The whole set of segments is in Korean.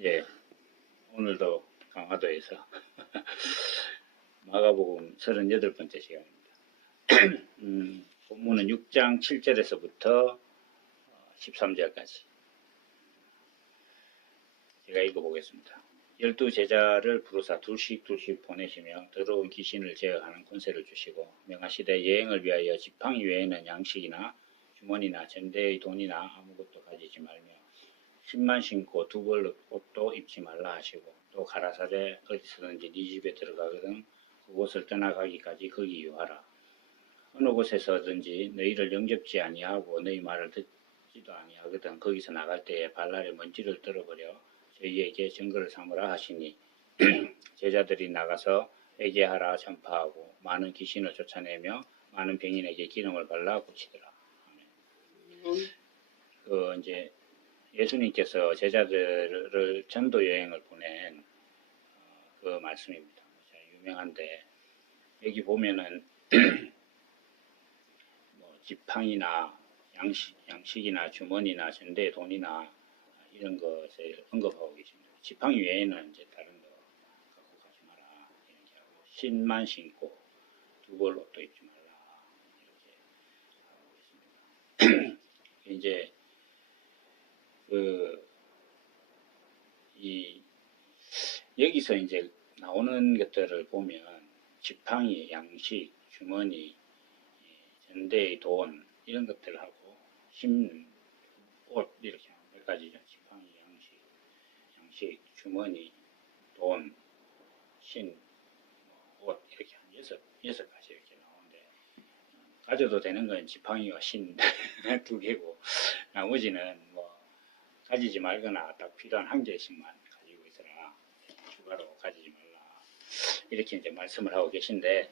예, 오늘도 강화도에서 마가복음 38번째 시간입니다. 본문은 6장 7절에서부터 13절까지 제가 읽어보겠습니다. 12제자를 부르사 둘씩 보내시며 더러운 귀신을 제어하는 권세를 주시고 명하시되 여행을 위하여 지팡이 외에는 양식이나 주머니나 전대의 돈이나 아무것도 가지지 말며 신만 신고 두 벌 옷도 입지 말라 하시고 또 가라사대 어디서든지 네 집에 들어가거든 그곳을 떠나가기까지 거기 유하라. 어느 곳에서든지 너희를 영접지 아니하고 너희 말을 듣지도 아니하거든 거기서 나갈 때에 발날에 먼지를 떨어버려 저희에게 증거를 삼으라 하시니 제자들이 나가서 회개하라 전파하고 많은 귀신을 쫓아내며 많은 병인에게 기름을 발라 고치더라. 이제 예수님께서 제자들을 전도 여행을 보낸 그 말씀입니다. 유명한데 여기 보면은 뭐 지팡이나 양식이나 주머니나 전대 돈이나 이런 것을 언급하고 계십니다. 지팡이 외에는 이제 다른 거 갖고 가지 마라 이렇게 하고 신만 신고 두 벌 옷도 입지 말라 이렇게 하고 있습니다. 이제 여기서 이제 나오는 것들을 보면 지팡이, 양식, 주머니, 전대의 돈 이런 것들하고 신, 옷 이렇게 몇 가지죠. 지팡이, 양식, 주머니, 돈, 신, 옷 이렇게 한 여섯 가지 이렇게 나오는데 가져도 되는 건 지팡이와 신 두 개고 나머지는 뭐 가지지 말거나 딱 필요한 한 개씩만 가지고 있어라. 추가로 가지지 말라. 이렇게 이제 말씀을 하고 계신데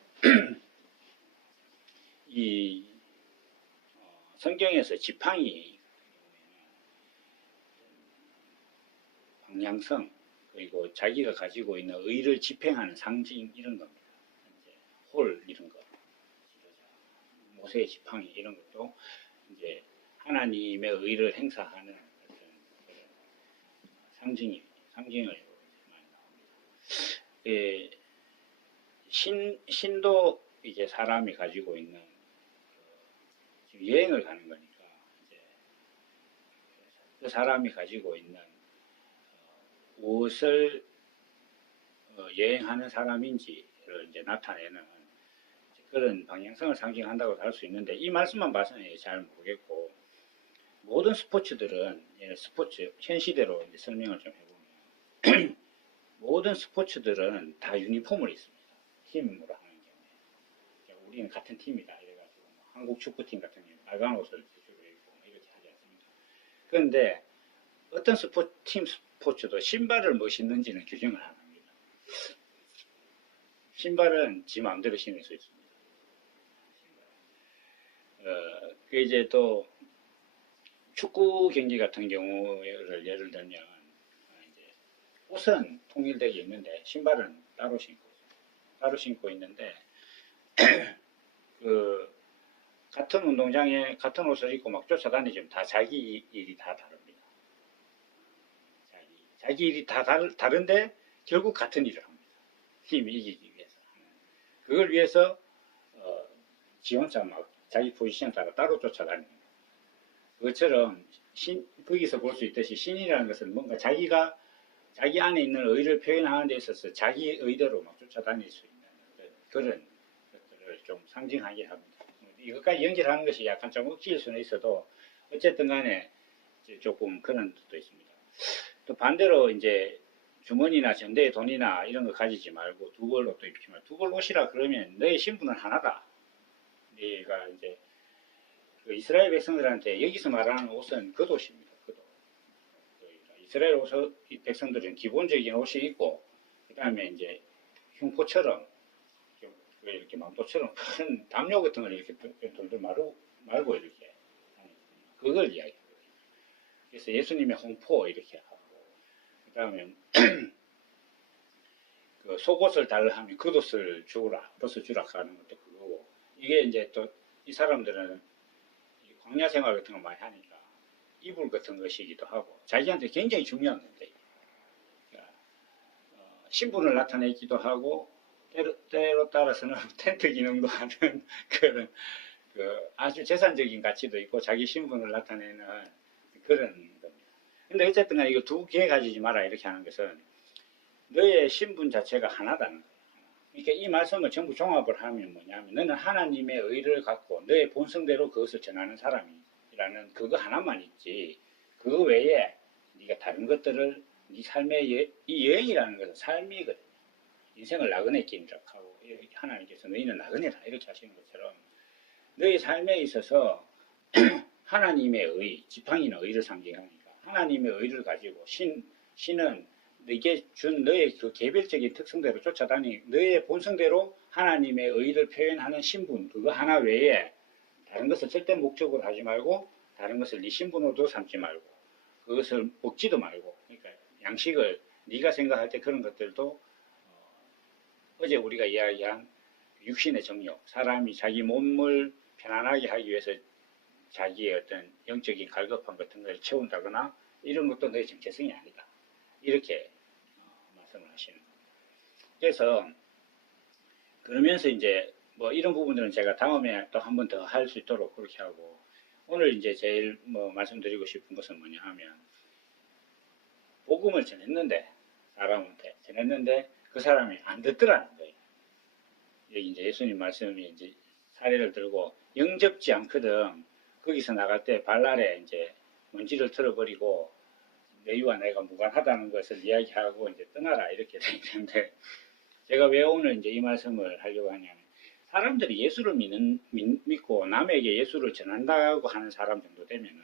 이 성경에서 지팡이 방향성 그리고 자기가 가지고 있는 의를 집행하는 상징 이런 겁니다. 이제 홀 이런 거, 모세의 지팡이 이런 것도 이제 하나님의 의를 행사하는 어떤 상징을 많이 나옵니다. 신도 이제 사람이 가지고 있는 지금 여행을 가는 거니까 이제 그 사람이 가지고 있는 무엇을 여행하는 사람인지를 이제 나타내는 그런 방향성을 상징한다고 할 수 있는데 이 말씀만 봐서는 잘 모르겠고 모든 스포츠들은 스포츠 현 시대로 이제 설명을 좀 해보면 모든 스포츠들은 다 유니폼을 입습니다. 팀으로 하는 경우에 우리는 같은 팀이다 이래가지고 한국 축구팀 같은 경우 빨간 옷을 주로 입고 이렇게 하지 않습니까? 그런데 어떤 팀 스포츠도 신발을 뭐 신는지는 규정을 안 합니다. 신발은 지 마음대로 신을 수 있습니다. 그 이제 또 축구 경기 같은 경우를 예를 들면 이제 옷은 통일되게 있는데 신발은 따로 신고 있는데 그 같은 운동장에 같은 옷을 입고 막 쫓아다니지만 다 자기 일이 다 다릅니다. 자기 일이 다 다른데 결국 같은 일을 합니다. 팀이 이기기 위해서. 그걸 위해서 지 혼자 막 자기 포지션 따라 따로 쫓아다니는 거예요. 그것처럼 거기서 볼 수 있듯이 신이라는 것은 뭔가 자기 안에 있는 의를 표현하는 데 있어서 자기 의대로 막 쫓아다닐 수 있는 그런 것들을 좀 상징하게 합니다. 이것까지 연결하는 것이 약간 좀 억지일 수는 있어도 어쨌든 간에 조금 그런 뜻도 있습니다. 또 반대로 이제 주머니나 전대의 돈이나 이런 거 가지지 말고 두 벌 옷도 입지 말고 두 벌 옷이라 그러면 너의 신분은 하나다. 네가 이제 그 이스라엘 백성들한테 여기서 말하는 옷은 겉옷입니다. 겉옷. 이스라엘 백성들은 기본적인 옷이 있고 그 다음에 이제 흉포처럼 이렇게 망토처럼 큰 담요 같은 걸 이렇게 돌돌 말고 이렇게 그걸 이야기해요. 그래서 예수님의 홍포 이렇게 하고 그 다음에 그 속옷을 달라 하면 겉옷을 주라 벗어주라 하는 것도 그거고 이게 이제 또 이 사람들은 광야 생활 같은 거 많이 하니까 이불 같은 것이기도 하고 자기한테 굉장히 중요한 건데 신분을 나타내기도 하고 때로 따라서는 텐트 기능도 하는 그런 아주 재산적인 가치도 있고 자기 신분을 나타내는 그런 겁니다. 근데 어쨌든 간에 이거 두 개 가지지 마라 이렇게 하는 것은 너의 신분 자체가 하나다는 거예요. 그러니까 이 말씀을 전부 종합을 하면 뭐냐면 너는 하나님의 의를 갖고 너의 본성대로 그것을 전하는 사람이라는 그거 하나만 있지 그거 외에 네가 다른 것들을 네 삶의 이 여행이라는 것은 삶이거든요. 인생을 나그네 길이라고 하고 하나님께서 너희는 나그네라 이렇게 하시는 것처럼 너의 삶에 있어서 하나님의 의, 지팡이는 의를 상징하니까 하나님의 의를 가지고 신은 네게 준 너의 그 개별적인 특성대로 쫓아다니 너의 본성대로 하나님의 의를 표현하는 신분 그거 하나 외에 다른 것을 절대 목적으로 하지 말고 다른 것을 네 신분으로도 삼지 말고 그것을 먹지도 말고 그러니까 양식을 네가 생각할 때 그런 것들도 어제 우리가 이야기한 육신의 정욕 사람이 자기 몸을 편안하게 하기 위해서 자기의 어떤 영적인 갈급함 같은 걸 채운다거나 이런 것도 너의 정체성이 아니다. 이렇게 말씀을 하시는 겁니다. 그래서 그러면서 이제 뭐 이런 부분들은 제가 다음에 또 한 번 더 할 수 있도록 그렇게 하고 오늘 이제 제일 뭐 말씀드리고 싶은 것은 뭐냐 하면 복음을 전했는데 사람한테 전했는데 그 사람이 안 듣더라는 거예요. 여기 이제 예수님 말씀이 이제 사례를 들고 영접지 않거든. 거기서 나갈 때 발날에 이제 먼지를 털어버리고 너희와 내가 무관하다는 것을 이야기하고 이제 떠나라 이렇게 돼 있는데 제가 왜 오늘 이제 이 말씀을 하려고 하냐면 사람들이 예수를 믿고 남에게 예수를 전한다고 하는 사람 정도 되면은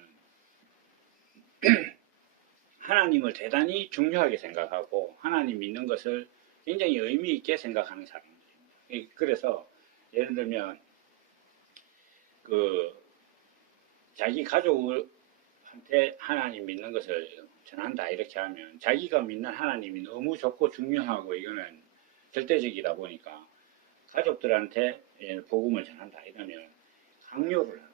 하나님을 대단히 중요하게 생각하고 하나님 믿는 것을 굉장히 의미 있게 생각하는 사람들입니다. 그래서 예를 들면 자기 가족한테 하나님 믿는 것을 전한다 이렇게 하면 자기가 믿는 하나님이 너무 좋고 중요하고 이거는 절대적이다 보니까 가족들한테 복음을 전한다 이러면 강요를 하는 거예요.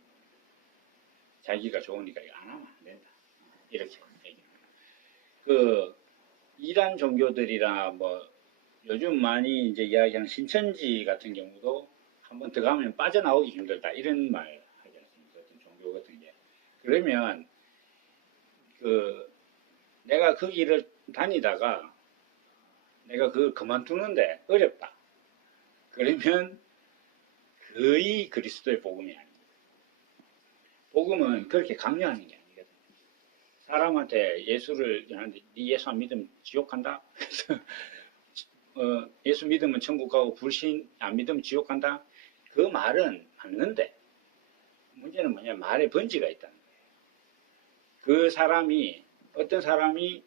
자기가 좋으니까 이거 안 하면 안 된다 이렇게 얘기합니다. 이단 종교들이나 뭐 요즘 많이 이제 이야기하는 신천지 같은 경우도 한번 들어가면 빠져나오기 힘들다 이런 말 하지 않습니까? 어떤 종교 같은 게 그러면 내가 그 길을 다니다가 내가 그걸 그만두는데 어렵다. 그러면 거의 그리스도의 복음이 아닙니다. 복음은 그렇게 강요하는 게 아니거든요. 사람한테 예수를 하는데 네 예수 안 믿으면 지옥 간다. 그래서 예수 믿으면 천국 가고 불신 안 믿으면 지옥 간다. 그 말은 맞는데 문제는 뭐냐 말에 번지가 있다는 거예요. 어떤 사람이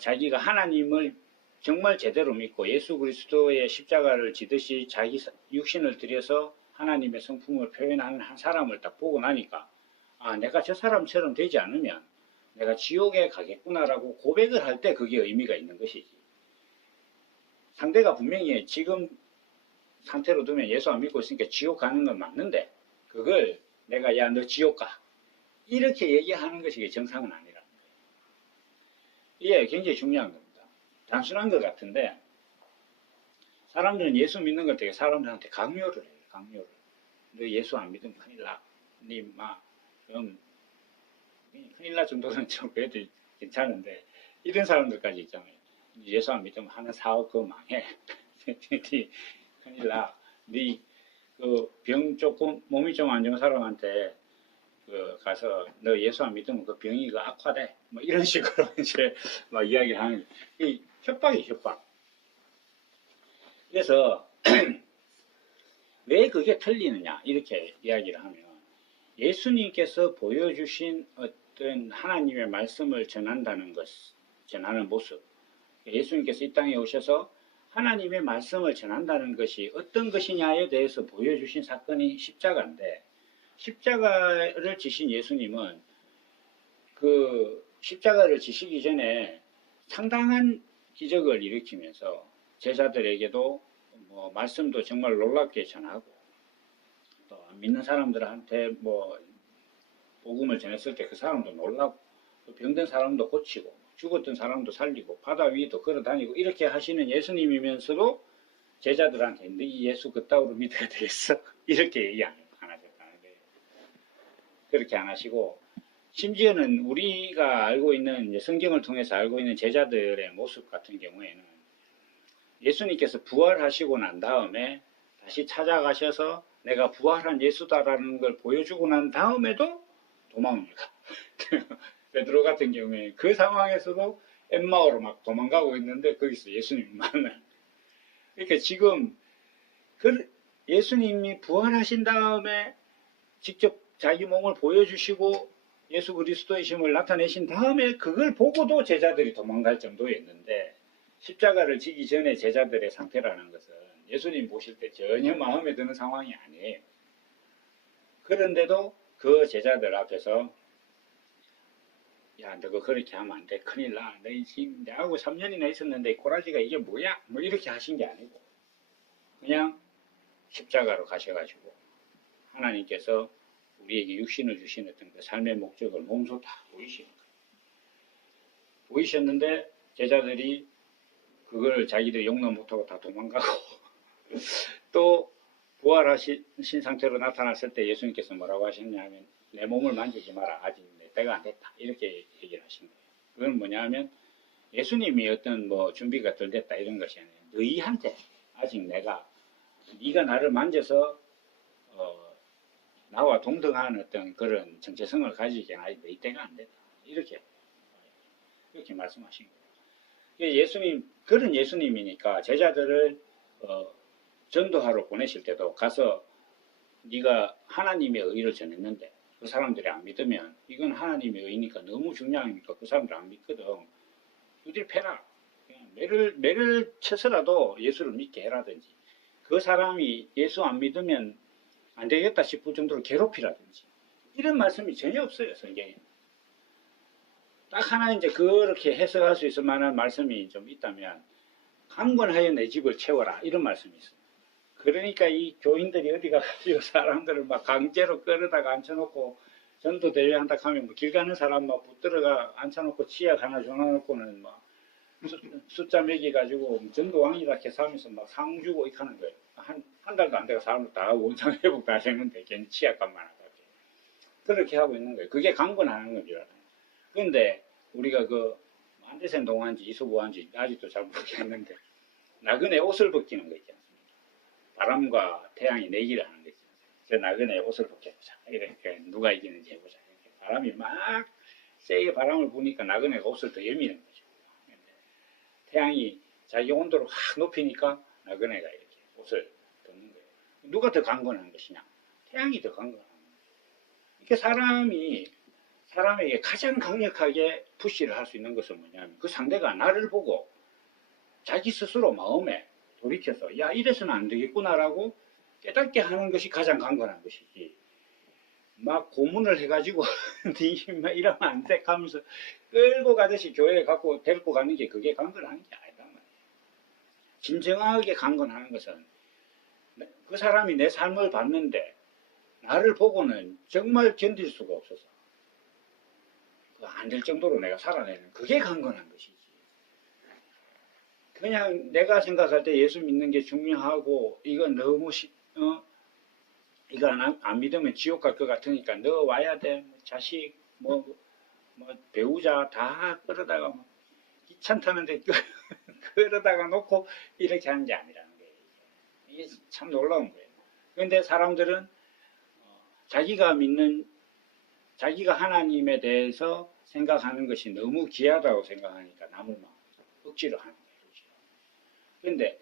자기가 하나님을 정말 제대로 믿고 예수 그리스도의 십자가를 지듯이 자기 육신을 들여서 하나님의 성품을 표현하는 한 사람을 딱 보고 나니까 내가 저 사람처럼 되지 않으면 내가 지옥에 가겠구나라고 고백을 할 때 그게 의미가 있는 것이지. 상대가 분명히 지금 상태로 두면 예수 안 믿고 있으니까 지옥 가는 건 맞는데 그걸 내가 야 너 지옥 가 이렇게 얘기하는 것이 정상은 아니라 이게 굉장히 중요한 겁니다. 단순한 것 같은데 사람들은 예수 믿는 걸 되게 사람들한테 강요를 해요. 강요를. 너 예수 안 믿으면 큰일 나. 그럼 큰일 날 정도는 좀 그래도 괜찮은데 이런 사람들까지 있잖아요. 예수 안 믿으면 하는 사업 그거 망해. 큰일 나. 병 조금 몸이 좀 안 좋은 사람한테 가서 너 예수 안 믿으면 그 병이 악화돼. 뭐 이런 식으로 이제 막 이야기를 하는 이 협박이 협박. 그래서 왜 그게 틀리느냐 이렇게 이야기를 하면 예수님께서 보여주신 어떤 하나님의 말씀을 전하는 모습 예수님께서 이 땅에 오셔서 하나님의 말씀을 전한다는 것이 어떤 것이냐에 대해서 보여주신 사건이 십자가인데 십자가를 지신 예수님은 그 십자가를 지시기 전에 상당한 기적을 일으키면서 제자들에게도 뭐 말씀도 정말 놀랍게 전하고 또 믿는 사람들한테 뭐 복음을 전했을 때 그 사람도 놀라고 또 병든 사람도 고치고 죽었던 사람도 살리고 바다 위도 걸어다니고 이렇게 하시는 예수님이면서도 제자들한테 네 예수 그따위로 믿어야 되겠어? 이렇게 얘기 안 하셨다는 거예요. 그렇게 안 하시고 심지어는 우리가 알고 있는 성경을 통해서 알고 있는 제자들의 모습 같은 경우에는 예수님께서 부활하시고 난 다음에 다시 찾아가셔서 내가 부활한 예수다라는 걸 보여주고 난 다음에도 도망을 가. 베드로 같은 경우에 그 상황에서도 엠마오로 막 도망가고 있는데 거기서 예수님 만나. 그러니까 지금 예수님이 부활하신 다음에 직접 자기 몸을 보여주시고 예수 그리스도이심을 나타내신 다음에 그걸 보고도 제자들이 도망갈 정도였는데 십자가를 지기 전에 제자들의 상태라는 것은 예수님 보실 때 전혀 마음에 드는 상황이 아니에요. 그런데도 그 제자들 앞에서 야, 너가 그렇게 하면 안 돼. 큰일 나. 너 지금 내하고 3년이나 있었는데 꼬라지가 이게 뭐야? 뭐 이렇게 하신 게 아니고 그냥 십자가로 가셔가지고 하나님께서 우리에게 육신을 주신 어떤 그 삶의 목적을 몸소 다 보이시는 거예요. 보이셨는데 제자들이 그걸 자기들 용납 못하고 다 도망가고 또 부활하신 상태로 나타났을 때 예수님께서 뭐라고 하셨냐면 내 몸을 만지지 마라. 아직 내 때가 안 됐다. 이렇게 얘기를 하신 거예요. 그건 뭐냐 하면 예수님이 어떤 뭐 준비가 덜 됐다 이런 것이 아니에요. 너희한테 아직 네가 나를 만져서 나와 동등한 어떤 그런 정체성을 가지기 아직 너희 때가 안 됐다. 이렇게 말씀하신 거예요. 예수님, 그런 예수님이니까 제자들을 전도하러 보내실 때도 가서 네가 하나님의 의를 전했는데 그 사람들이 안 믿으면 이건 하나님의 의니까 너무 중요하니까 그 사람들 안 믿거든. 너희들 패라. 매를 쳐서라도 예수를 믿게 해라든지 그 사람이 예수 안 믿으면 안 되겠다 싶을 정도로 괴롭히라든지 이런 말씀이 전혀 없어요. 성경에. 딱 하나 이제 그렇게 해석할 수 있을 만한 말씀이 좀 있다면 강권하여 내 집을 채워라 이런 말씀이 있어요. 그러니까 이 교인들이 어디 가가지고 사람들을 막 강제로 끌어다가 앉혀놓고 전도 대회 한다 하면 뭐 길 가는 사람 막 붙들어가 앉혀놓고 치약 하나 줘놓고는 막 숫자 매기가지고 전도왕이라 계산하면서 막 상 주고 이렇게 하는 거예요. 한 달도 안 돼가 사람들 다 원상 회복 다 하셨는데 괜히 치약값만 하고 그렇게 하고 있는 거예요. 그게 강권하는 건 줄 알아요. 그런데 우리가 그 안대생 동안지 이수보한지 아직도 잘 모르겠는데 나그네 옷을 벗기는 거 있지 않습니까? 바람과 태양이 내기를 하는 거 있지 않습니까? 저 나그네 옷을 벗겨보자. 이렇게 누가 이기는지 해보자. 이렇게 바람이 막 세게 바람을 부니까 나그네가 옷을 더 여미는 거죠. 태양이 자기 온도를 확 높이니까 나그네가 이렇게 옷을 벗는 거예요. 누가 더 강건한 것이냐? 태양이 더 강건한 거예요. 이렇게 사람에게 가장 강력하게 푸시를 할 수 있는 것은 뭐냐면 그 상대가 나를 보고 자기 스스로 마음에 돌이켜서 야 이래서는 안 되겠구나라고 깨닫게 하는 것이 가장 강건한 것이지 막 고문을 해가지고 니 이러면 안 돼 하면서 끌고 가듯이 교회에 갖고 데리고 가는 게 그게 강건하는 게 아니란 말이에요. 진정하게 강건하는 것은 그 사람이 내 삶을 봤는데 나를 보고는 정말 견딜 수가 없어서 안 될 정도로 내가 살아내는 그게 강건한 것이지. 그냥 내가 생각할 때 예수 믿는 게 중요하고 이건 너무 이거 안 믿으면 지옥 갈 것 같으니까 너 와야 돼. 자식 뭐 배우자 다 끌어다가 기차 타는데 끌어다가 놓고 이렇게 하는 게 아니라는 거예요. 이게 참 놀라운 거예요. 그런데 사람들은 자기가 하나님에 대해서 생각하는 것이 너무 귀하다고 생각하니까 남을 막 억지로 하는 거예요. 그런데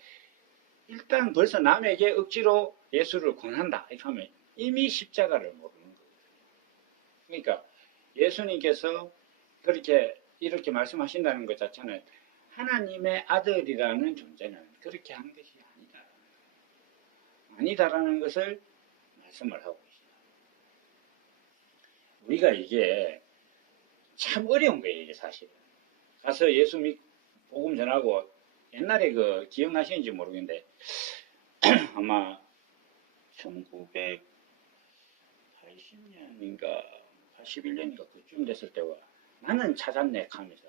일단 벌써 남에게 억지로 예수를 권한다 이렇게 하면 이미 십자가를 모르는 거예요. 그러니까 예수님께서 이렇게 말씀하신다는 것 자체는 하나님의 아들이라는 존재는 그렇게 하는 것이 아니다라는 것을 말씀을 하고 계십니다. 우리가 이게 참 어려운 거예요. 이게 사실은. 가서 예수 복음 전하고 옛날에 그 기억나시는지 모르겠는데 아마 1980년인가 81년인가 그쯤 됐을 때와 나는 찾았네 하면서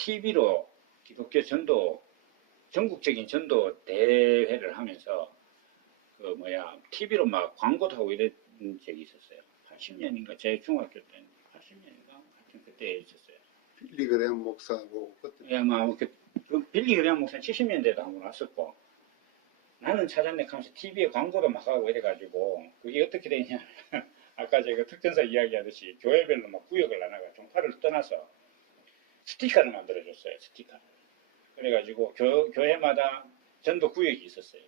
TV로 기독교 전도, 전국적인 전도 대회를 하면서, TV로 막 광고도 하고 이런 적이 있었어요. 80년인가, 제 중학교 때, 80년인가? 하여튼 그때 있었어요. 빌리 그레엄 목사하고 그때. 예, 빌리 그레엄 목사는 70년대도 한번 왔었고, 나는 찾았네 하면서 TV에 광고도 막 하고 이래가지고, 그게 어떻게 되냐. 아까 제가 특전사 이야기하듯이 교회별로 막 구역을 나눠가 종파를 떠나서 스티커를 만들어줬어요. 스티커를. 그래가지고 교회마다 전도 구역이 있었어요.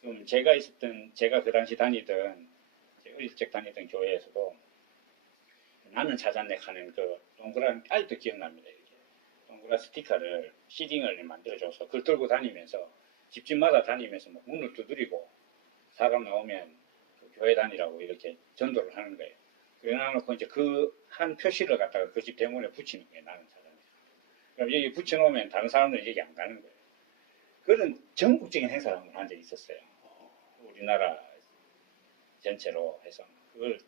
그럼 제가 그 당시 다니던, 어릴 적 다니던 교회에서도 나는 찾았네 하는 그 동그란, 아직도 기억납니다. 이렇게. 동그란 스티커를, 시딩을 만들어줘서 그걸 들고 다니면서 집집마다 다니면서 막 문을 두드리고 사람 나오면 그 교회 다니라고 이렇게 전도를 하는 거예요. 그래놓고 이제 그 한 표시를 갖다가 그 집 대문에 붙이는 거예요. 나는 찾았네. 그럼 여기 붙여놓으면 다른 사람들은 여기 안 가는 거예요. 그런 전국적인 행사를 한번 한 적이 있었어요. 우리나라 전체로 해서 그걸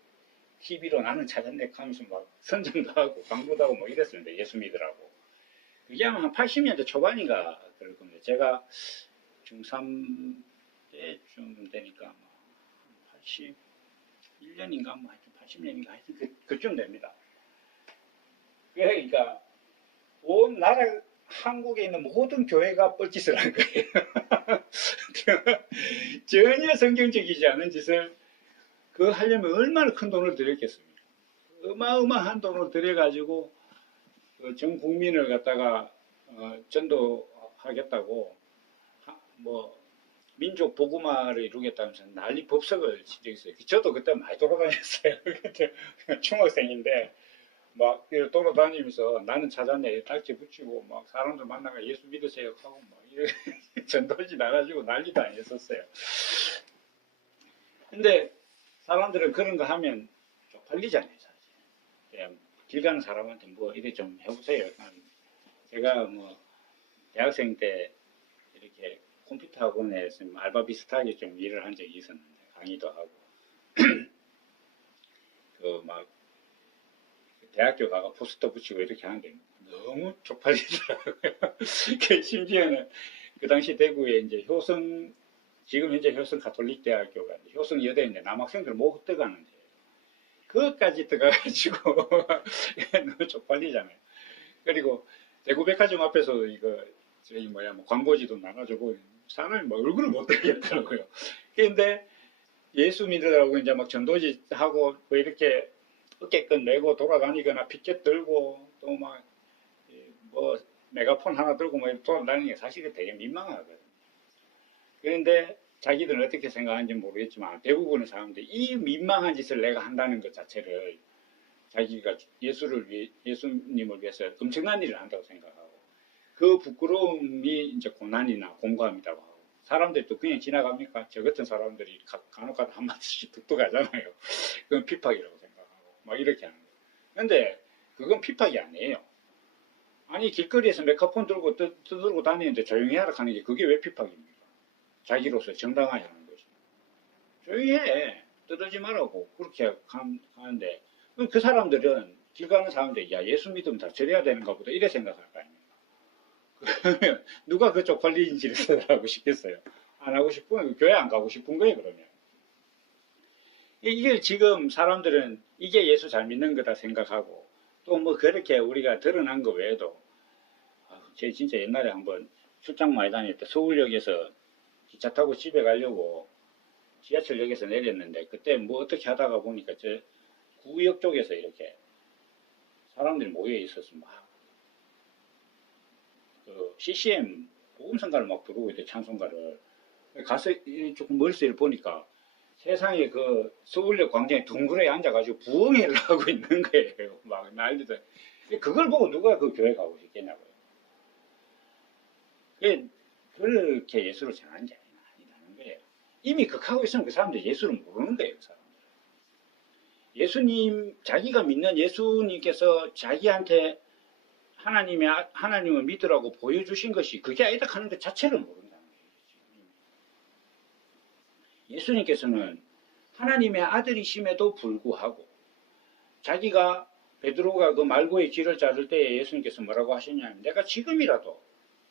TV로 나는 찾았네 하면서 막 선전도 하고 광고도 하고 뭐 이랬습니다. 예수 믿으라고. 그게 아마 한 80년대 초반인가 그럴 겁니다. 제가 중3 때쯤 되니까 81년인가 뭐 하여튼 80년인가 하여튼 그쯤 됩니다. 그러니까 온 나라 한국에 있는 모든 교회가 뻘짓을 한 거예요. 전혀 성경적이지 않은 짓을 그거 하려면 얼마나 큰 돈을 들였겠습니까? 어마어마한 돈을 들여가지고 전 국민을 갖다가 전도하겠다고 민족 복음화를 이루겠다면서 난리 법석을 친 적이 있어요. 저도 그때 많이 돌아다녔어요. 그때 중학생인데 막 돌아다니면서 나는 찾았네 딱지 붙이고 막 사람들 만나가 예수 믿으세요 하고 막 전도지 나가지고 난리도 아니었었어요. 근데 사람들은 그런 거 하면 쪽팔리잖아요. 사실. 그냥 길 가는 사람한테 뭐 이래 좀 해보세요. 제가 대학생 때 이렇게 컴퓨터 학원에서 알바 비슷하게 좀 일을 한 적이 있었는데 강의도 하고 대학교 가가 포스터 붙이고 이렇게 하는 게 너무 쪽팔리더라고요. 심지어는 그 당시 대구에 이제 지금 현재 효성 가톨릭 대학교가 효성 여대인데 남학생들 못 들어가는데 그것까지 들어가가지고 너무 쪽팔리잖아요. 그리고 대구 백화점 앞에서 광고지도 나눠주고 사람이 얼굴을 못 들겠더라고요. 그런데 예수 믿으라고 이제 막 전도지 하고 이렇게 어깨끈 메고 돌아다니거나 피켓 들고 또 메가폰 하나 들고 돌아다니는 게 사실은 되게 민망하거든요. 그런데 자기들은 어떻게 생각하는지 모르겠지만 대부분의 사람들이 이 민망한 짓을 내가 한다는 것 자체를 자기가 예수님을 위해서 엄청난 일을 한다고 생각하고 그 부끄러움이 이제 고난이나 공감이라고 하고 사람들이 또 그냥 지나갑니까? 저 같은 사람들이 간혹가다 한마디씩 툭툭 하잖아요. 그건 핍박이라고 생각하고 막 이렇게 하는 거예요. 근데 그건 핍박이 아니에요. 아니 길거리에서 메가폰 들고 떠들고 다니는데 조용히 하라 하는 게 그게 왜 핍박입니까? 자기로서 정당하게 하는 거지. 조용히 해. 떠들지 말라고 그렇게 하는데 그 사람들은 길 가는 사람들이 야 예수 믿으면 다 저래야 되는가 보다 이래 생각할 거 아닙니까? 그러면 누가 그 쪽팔린 짓을 하고 싶겠어요? 안 하고 싶으면 교회 안 가고 싶은 거예요. 그러면 이게 지금 사람들은 이게 예수 잘 믿는 거다 생각하고 또 그렇게 우리가 드러난 거 외에도 제가 진짜 옛날에 한번 출장 많이 다닐 때 서울역에서 기차 타고 집에 가려고 지하철역에서 내렸는데 그때 어떻게 하다가 보니까 저 구역 쪽에서 이렇게 사람들이 모여 있어서 CCM 복음성가를 막 부르고 있대. 찬송가를 가서 조금 멀리서 보니까 세상에 그 서울역 광장에 둥그레 앉아가지고 부흥회를 하고 있는 거예요. 막 난리도. 그걸 보고 누가 그 교회 가고 싶겠냐고요. 그렇게 예수를 전하는 게 아니라는 거예요. 이미 극하고 있으면 그 사람들 예수를 모르는 거예요. 그 사람들. 예수님, 자기가 믿는 예수님께서 자기한테 하나님을 믿으라고 보여주신 것이 그게 아니다 하는 것 자체를 모른다는 거예요. 예수님께서는 하나님의 아들이심에도 불구하고 자기가 베드로가 그 말고의 길을 자를 때에 예수님께서 뭐라고 하셨냐면 내가 지금이라도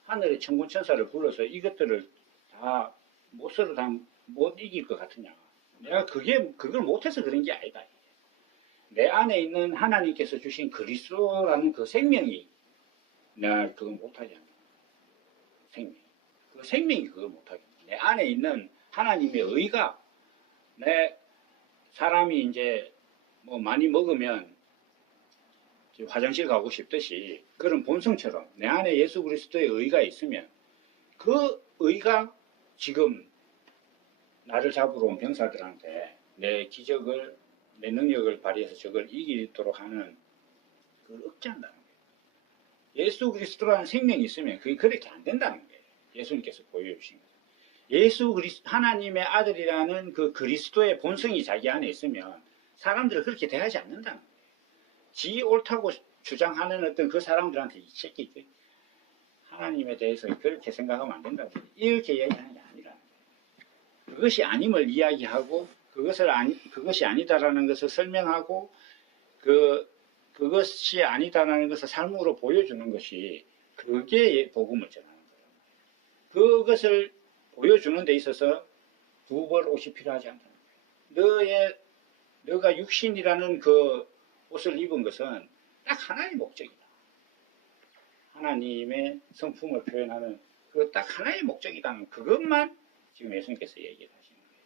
하늘의 천군 천사를 불러서 이것들을 다 못으로 다 못 이길 것 같으냐. 내가 그걸 못해서 그런 게 아니다. 내 안에 있는 하나님께서 주신 그리스도라는 그 생명이 내가 그걸 못하게 한다. 생명. 그 생명이 그걸 못하게 한다. 내 안에 있는 하나님의 의가 내 사람이 이제 뭐 많이 먹으면 화장실 가고 싶듯이 그런 본성처럼 내 안에 예수 그리스도의 의가 있으면 그 의가 지금 나를 잡으러 온 병사들한테 내 기적을 내 능력을 발휘해서 저걸 이기도록 하는 그걸 억제한다는 거예요. 예수 그리스도라는 생명이 있으면 그게 그렇게 안 된다는 거예요. 예수님께서 보여주신 거예요. 예수 그리스도 하나님의 아들이라는 그 그리스도의 본성이 자기 안에 있으면 사람들을 그렇게 대하지 않는다는 거예요. 지 옳다고 주장하는 어떤 그 사람들한테 이 새끼 하나님에 대해서 그렇게 생각하면 안 된다고 이렇게 이야기하는 게 아니라는 거예요. 그것이 아님을 이야기하고 그것이 아니다라는 것을 설명하고 그것이 아니다라는 것을 삶으로 보여주는 것이 그게 복음을 전하는 거예요. 그것을 보여주는 데 있어서 두 벌 옷이 필요하지 않다는 거예요. 너가 육신이라는 그 옷을 입은 것은 딱 하나의 목적이다. 하나님의 성품을 표현하는 그 딱 하나의 목적이다. 그것만 지금 예수님께서 얘기를 하시는 거예요.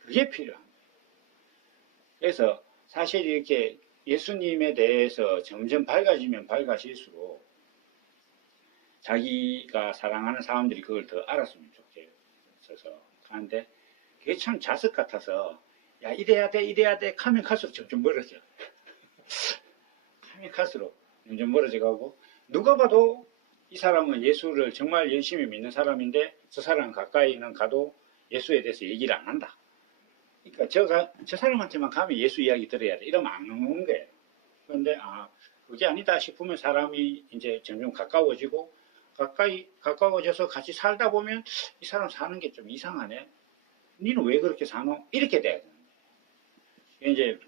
그게 필요한 거예요. 그래서 사실 이렇게 예수님에 대해서 점점 밝아지면 밝아질수록 자기가 사랑하는 사람들이 그걸 더 알았으면 좋겠어서 하는데 그게 참 자석 같아서 야 이래야 돼 하면 갈수록 점점 멀어져. 하면 갈수록 점점 멀어져 가고 누가 봐도 이 사람은 예수를 정말 열심히 믿는 사람인데 저 사람 가까이는 가도 예수에 대해서 얘기를 안 한다. 그러니까 저 사람한테만 가면 예수 이야기 들어야 돼. 이러면 안 오는 거예요. 그런데 그게 아니다 싶으면 사람이 이제 점점 가까워지고 가까워져서 같이 살다 보면 이 사람 사는 게 좀 이상하네. 니는 왜 그렇게 사노? 이렇게 돼야 되는 거예요. 이제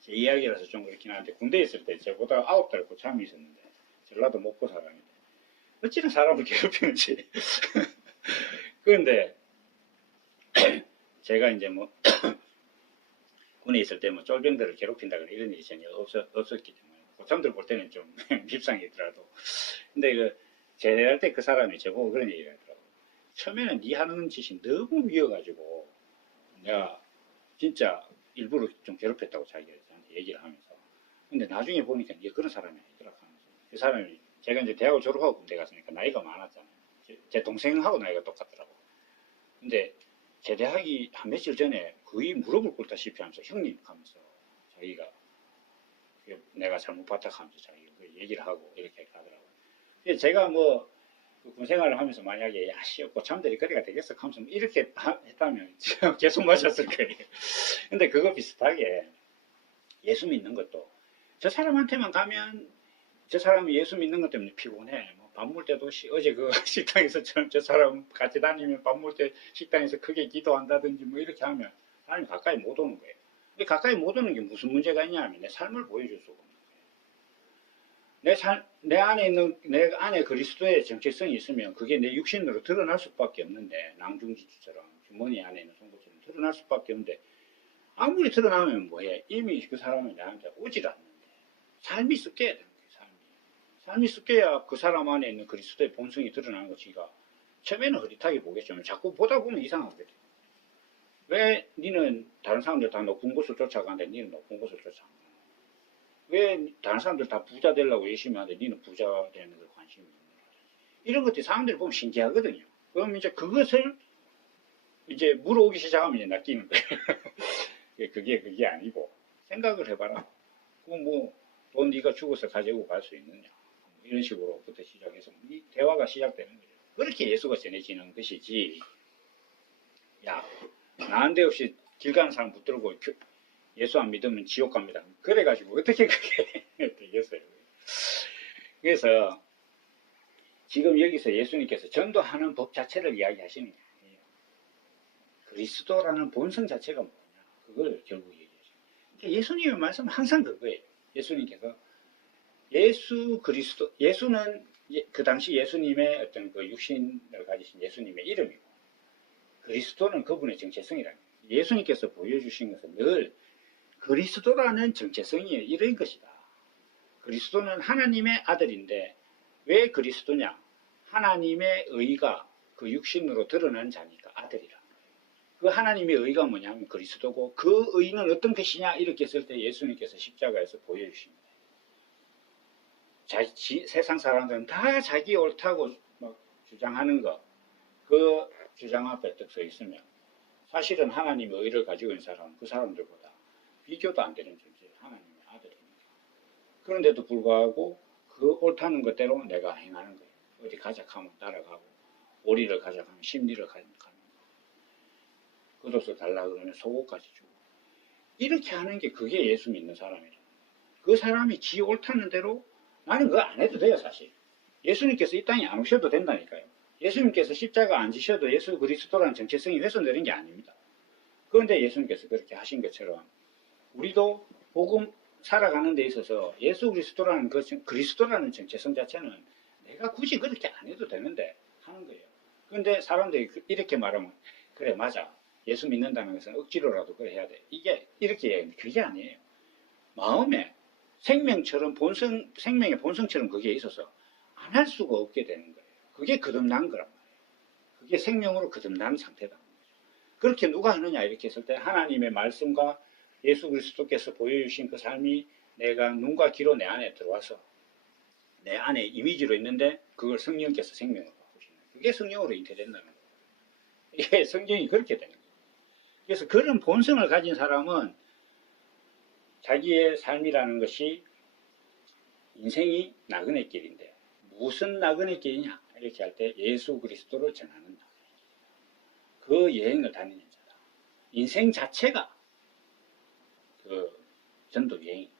제 이야기라서 좀 그렇긴 한데 군대에 있을 때 저보다 9달 고참이 있었는데 전라도 목포 사람인데 어찌나 사람을 괴롭히는지. 그런데 제가 이제 뭐 군에 있을 때 뭐 쫄병들을 괴롭힌다거나 이런 일이 전혀 없었기 때문에 고참들 볼 때는 좀 밉상이더라도 근데 그 제대할 때 그 사람이 저보고 그런 얘기를 하더라고요. 처음에는 네 하는 짓이 너무 미워가지고 내가 진짜 일부러 좀 괴롭혔다고 자기가 저한테 얘기를 하면서 근데 나중에 보니까 네가 그런 사람이 아니더라고 하면서 그 사람이 제가 이제 대학을 졸업하고 군대 갔으니까 나이가 많았잖아요. 제 동생하고 나이가 똑같더라고. 근데 제대하기 한 며칠 전에 거의 무릎을 꿇다시피 하면서 형님 하면서 자기가 내가 잘못 봤다 하면서 자기가 얘기를 하고 이렇게 하더라고요. 제가 뭐 군생활을 하면서 만약에 야씨 고참들이 그래가 되겠어 하면서 이렇게 했다면 계속 맞았을 거예요. 근데 그거 비슷하게 예수 믿는 것도 저 사람한테만 가면 저 사람이 예수 믿는 것 때문에 피곤해. 뭐 밥 먹을 때도 어제 그 식당에서 저 사람 같이 다니면 밥 먹을 때 식당에서 크게 기도한다든지 뭐 이렇게 하면 사람이 가까이 못 오는 거예요. 근데 가까이 못 오는 게 무슨 문제가 있냐면 내 삶을 보여줄 수가 없는 거예요. 내 안에 그리스도의 정체성이 있으면 그게 내 육신으로 드러날 수밖에 없는데 낭중지주처럼 주머니 안에 있는 송곳처럼 드러날 수밖에 없는데 아무리 드러나면 뭐해 이미 그 사람이 나한테 오질 않는데 삶이 섞여야 되는 거예요. 삶이 섞여야 그 사람 안에 있는 그리스도의 본성이 드러나는 것이가 처음에는 흐릿하게 보겠지만 자꾸 보다 보면 이상하거든. 왜 니는 다른 사람들 다 높은 곳을 쫓아가는데 니는 높은 곳을 쫓아가? 왜 다른 사람들 다 부자 되려고 열심히 하는데 니는 부자 되는 데 관심이 있는 거야? 이런 것들이 사람들이 보면 신기하거든요. 그럼 이제 그것을 이제 물어오기 시작하면 이제 낚이는 거예요. 그게 아니고 생각을 해봐라. 그럼 뭐 돈 네가 죽어서 가지고 갈 수 있느냐? 이런 식으로부터 시작해서 이 대화가 시작되는 거예요. 그렇게 예수가 전해지는 것이지. 야, 난데없이 길 가는 사람 붙들고 예수 안 믿으면 지옥 갑니다. 그래가지고 어떻게 그게 되겠어요. 그래서 지금 여기서 예수님께서 전도하는 법 자체를 이야기하시는 게 아니에요. 그리스도라는 본성 자체가 뭐냐. 그걸 결국 얘기하시는 거예요. 예수님의 말씀은 항상 그거예요. 예수님께서 예수 그리스도, 예수는 그 당시 예수님의 어떤 그 육신을 가지신 예수님의 이름이고, 그리스도는 그분의 정체성이라는 거예요. 예수님께서 보여주신 것은 늘 그리스도라는 정체성이 이런 것이다. 그리스도는 하나님의 아들인데 왜 그리스도냐? 하나님의 의가 그 육신으로 드러난 자니까 아들이라. 그 하나님의 의가 뭐냐면 그리스도고, 그 의는 어떤 것이냐 이렇게 했을 때 예수님께서 십자가에서 보여주십니다. 세상 사람들은 다 자기 옳다고 막 주장하는 거, 그 주장 앞에 딱 서 있으면 사실은 하나님의 의를 가지고 있는 사람은 그 사람들보다 비교도 안 되는 존재, 하나님의 아들입니다. 그런데도 불구하고 그 옳다는 것대로 내가 행하는 거예요. 어디 가작하면 따라가고, 오리를 가작하면 심리를 가작하는 거예요. 겉옷을 달라 그러면 속옷까지 주고, 이렇게 하는 게 그게 예수 믿는 사람이라. 그 사람이 지 옳다는 대로 나는 그거 안 해도 돼요. 사실 예수님께서 이 땅에 안 오셔도 된다니까요. 예수님께서 십자가 안 지셔도 예수 그리스도라는 정체성이 훼손되는 게 아닙니다. 그런데 예수님께서 그렇게 하신 것처럼 우리도 복음 살아가는 데 있어서 예수 그리스도라는 그리스도라는 정체성 자체는 내가 굳이 그렇게 안 해도 되는데 하는 거예요. 그런데 사람들이 이렇게 말하면 그래 맞아, 예수 믿는다는 것은 억지로라도 그래 해야 돼, 이게 이렇게 얘기하면 그게 아니에요. 마음에 생명처럼 생명의 본성처럼 그게 있어서 안 할 수가 없게 되는 거예요. 그게 거듭난 거란 말이에요. 그게 생명으로 거듭난 상태다. 그렇게 누가 하느냐 이렇게 했을 때 하나님의 말씀과 예수 그리스도께서 보여주신 그 삶이 내가 눈과 귀로 내 안에 들어와서 내 안에 이미지로 있는데 그걸 성령께서 생명으로 바꾸시는 거예요. 그게 성령으로 잉태된다는 거예요. 이게 성경이 그렇게 되는 거예요. 그래서 그런 본성을 가진 사람은 자기의 삶이라는 것이 인생이 나그네 길인데 무슨 나그네 길이냐 이렇게 할 때 예수 그리스도를 전하는 나그네 길. 그 여행을 다니는 자다. 인생 자체가 그 전도 여행이에요.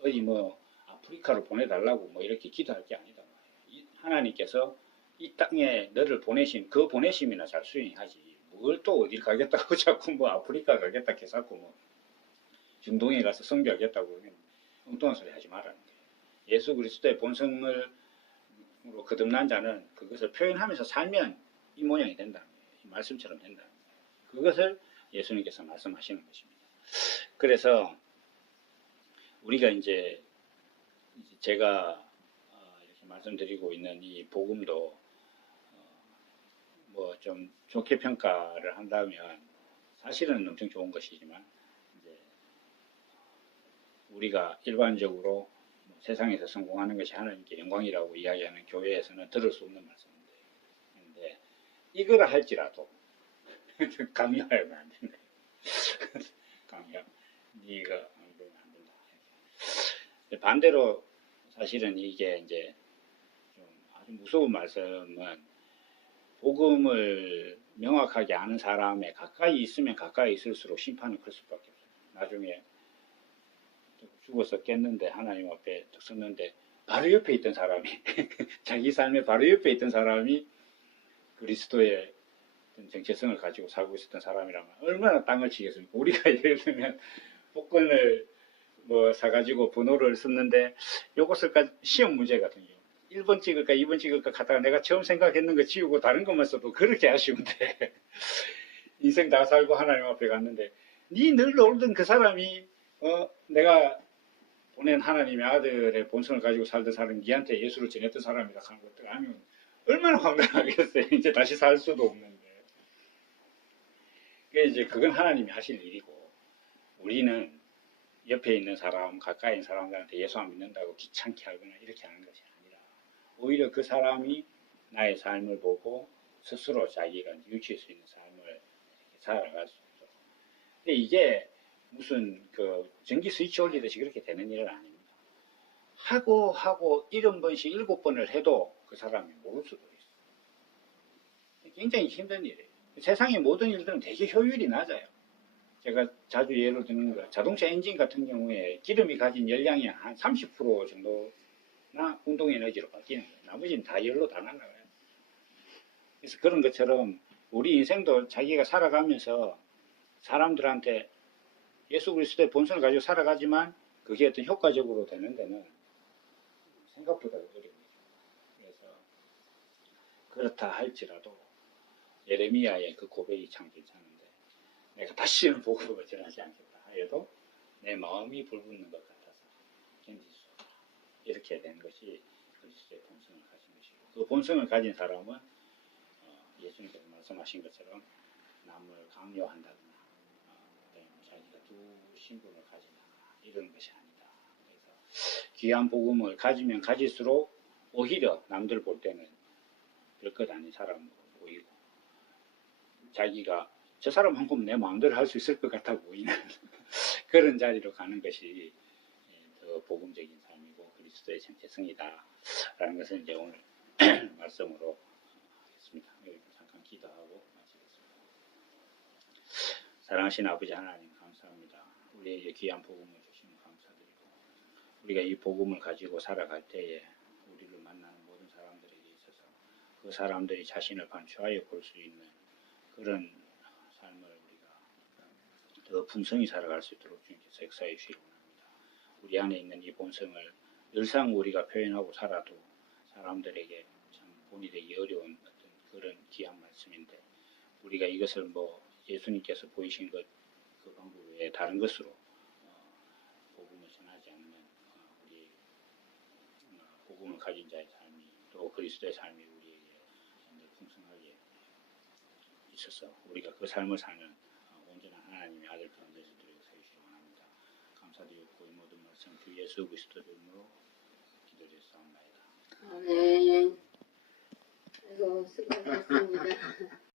어디 뭐 아프리카로 보내달라고 뭐 이렇게 기도할 게 아니다. 하나님께서 이 땅에 너를 보내신 그 보내심이나 잘 수행하지 뭘 또 어딜 가겠다고 자꾸 뭐 아프리카 가겠다 해서고 뭐 중동에 가서 선교하겠다고 그러면 엉뚱한 소리 하지 말라는 거예요. 예수 그리스도의 본성으로 거듭난 자는 그것을 표현하면서 살면 이 모양이 된다는 거예요. 이 말씀처럼 된다는 거예요. 그것을 예수님께서 말씀하시는 것입니다. 그래서 우리가 이제 제가 이렇게 말씀드리고 있는 이 복음도 뭐 좀 좋게 평가를 한다면 사실은 엄청 좋은 것이지만 이제 우리가 일반적으로 세상에서 성공하는 것이 하나님께 영광이라고 이야기하는 교회에서는 들을 수 없는 말씀인데, 근데 이거를 할지라도 강요하면 안 된다. 강요. 네가 안 되면 안 된다. 반대로 사실은 이게 이제 좀 아주 무서운 말씀은 복음을 명확하게 아는 사람에 가까이 있으면 가까이 있을수록 심판은 클 수밖에 없어요. 나중에 죽어서 깼는데 하나님 앞에 딱 섰는데 바로 옆에 있던 사람이 자기 삶의 바로 옆에 있던 사람이 그리스도의 정체성을 가지고 살고 있었던 사람이라면 얼마나 땅을 치겠습니까? 우리가 예를 들면 복권을 뭐 사가지고 번호를 썼는데 요것을 시험 문제 같은 경우 1번 찍을까 2번 찍을까 하다가 내가 처음 생각했는 거 지우고 다른 것만 써도 그렇게 아쉬운데 인생 다 살고 하나님 앞에 갔는데 네 늘 놀던 그 사람이 내가 보낸 하나님의 아들의 본성을 가지고 살던 사람이 니한테 예수를 전했던 사람이라 하는 것들 아니면 얼마나 황당하겠어요. 이제 다시 살 수도 없는데. 이제 그건 하나님이 하실 일이고 우리는 옆에 있는 사람, 가까이 있는 사람들한테 예수 안 믿는다고 귀찮게 하거나 이렇게 하는 것이 아니라 오히려 그 사람이 나의 삶을 보고 스스로 자기가 유치할 수 있는 삶을 살아갈 수 있죠. 근데 이게 무슨 그 전기 스위치 올리듯이 그렇게 되는 일은 아닙니다. 하고 70번씩 7번을 해도 그 사람이 모를 수도 있어요. 굉장히 힘든 일이에요. 세상의 모든 일들은 되게 효율이 낮아요. 제가 자주 예를 드는 거, 자동차 엔진 같은 경우에 기름이 가진 열량이 한 30% 정도나 운동 에너지로 바뀌는 거예요. 나머지는 다 열로 다 날아가요. 그래서 그런 것처럼 우리 인생도 자기가 살아가면서 사람들한테 예수 그리스도의 본성을 가지고 살아가지만 그게 어떤 효과적으로 되는 데는 생각보다 어려워요. 그래서 그렇다 할지라도 예레미야의 그 고백이 참 괜찮은데 내가 다시는 복음을 전하지 않겠다 하여도 내 마음이 불붙는 것 같아서 견딜 수 없다. 이렇게 된 것이 그리스도의 본성을 가진 것이고 그 본성을 가진 사람은 예수님께서 말씀하신 것처럼 남을 강요한다거나 자기가 두 신분을 가진다거나 이런 것이 아니다. 그래서 귀한 복음을 가지면 가질수록 오히려 남들 볼 때는 별것 아닌 사람으로 보이고 자기가 저 사람만큼 내 마음대로 할 수 있을 것 같아 보이는 그런 자리로 가는 것이 더 복음적인 삶이고 그리스도의 정체성이다 라는 것을 이제 오늘 말씀으로 하겠습니다. 잠깐 기도하고 마치겠습니다. 사랑하신 아버지 하나님 감사합니다. 우리에게 귀한 복음을 주시면 감사드리고 우리가 이 복음을 가지고 살아갈 때에 우리를 만나는 모든 사람들에게 있어서 그 사람들이 자신을 반추하여 볼 수 있는 그런 삶을 우리가 더 풍성히 살아갈 수 있도록 주님께서 역사해 주시기 원합니다. 우리 안에 있는 이 본성을 늘상 우리가 표현하고 살아도 사람들에게 참 본이 되기 어려운 어떤 그런 귀한 말씀인데 우리가 이것을 뭐 예수님께서 보이신 것 그 방법 외에 다른 것으로 복음을 전하지 않는 우리 복음을 가진 자의 삶이 또 그리스도의 삶이 우리에게 풍성하게 있어서 우리가 그 삶을 사는 온전한 하나님의 아들 가운데서 드리고 세우시기 원합니다. 감사드리고 이 모든 말씀 주 예수 그리스도 이름으로 기도드렸사옵나이다. 아멘. 아이고 수고하셨습니다.